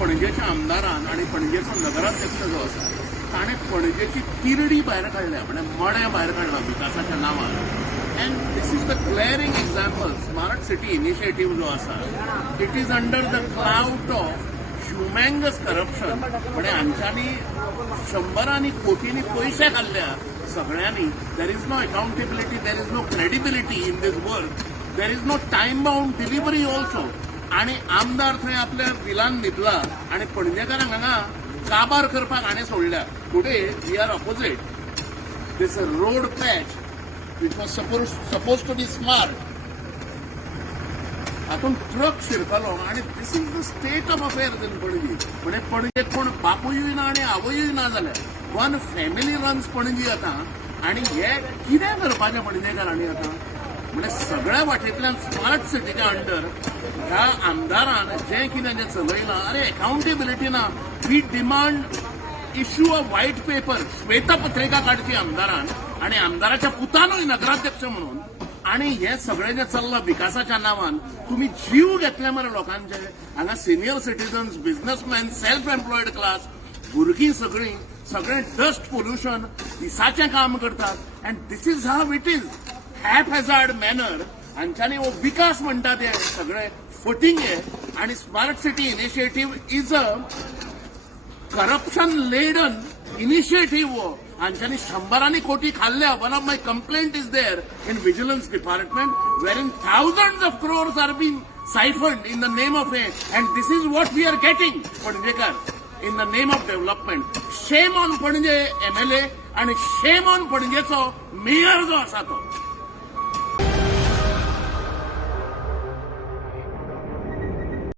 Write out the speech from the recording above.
पणजेच्या आमदारान आणि पणजेचो नगराध्यक्ष जो आसा ताणें पणजेची तिरडी भायर काडल्या, म्हणजे मडें भायर काडला विकासाच्या नांवान. And this is the glaring example. Smart city initiative जो आसा it is under the cloud of humongous corruption. म्हणजे हांच्यांनी शंभरांनी कोटींनी पयशे घाल्ल्या सगळ्यांनी. There is no accountability, there is no credibility in this work, there is no time bound delivery also. आणि आमदार थंय आपल्या बिलान न्हिदला आणि पणजेकारांक हांगा काबार करपाक हाणें सोडल्या. Today we are opposite. This road patch which was suppose to be smart, हातूंत ट्रक शिरतालो आणि this is the state of affairs in Panaji. म्हणजे पणजेक कोण बापूय ना आणि आवयूय ना जाल्यार वन फॅमिली रन्स पणजी आतां. आणि हे कितें करपाचें पणजेकारांनी आतां? म्हणजे सगळ्या वाटेंतल्यान स्मार्ट सिटीच्या अंडर ह्या आमदारान जें कितें जें चलयलां, अरे अकाउंटेबिलिटी ना. We demand issue a white paper, श्वेतपत्रिका काडची आमदारान आणि आमदाराच्या पुतानूय नगराध्यक्ष म्हणून. आणि हे सगळें जें चल्लां विकासाच्या नांवान, तुमी जीव घेतले मरे लोकांचे. हांगा senior citizens, businessman, self employed class, भुरगीं सगळें डस्ट पोल्युशन, दिसाचें काम करतात. And this is how it is. Haphazard manner हांच्यांनी हो विकास म्हणटा ते सगळे फटींग आहे. आणि smart city initiative is a corruption laden initiative. हो हांच्यांनी शंभरांनी कोटी खाल्ल्या. One of my complaint is there in vigilance department where in thousands of crores are being siphoned in the name of a. And this is what we are getting Panjekar in the name of development. Shame on Panje MLA आणि shame on पणजेचो mayor जो आसा तो.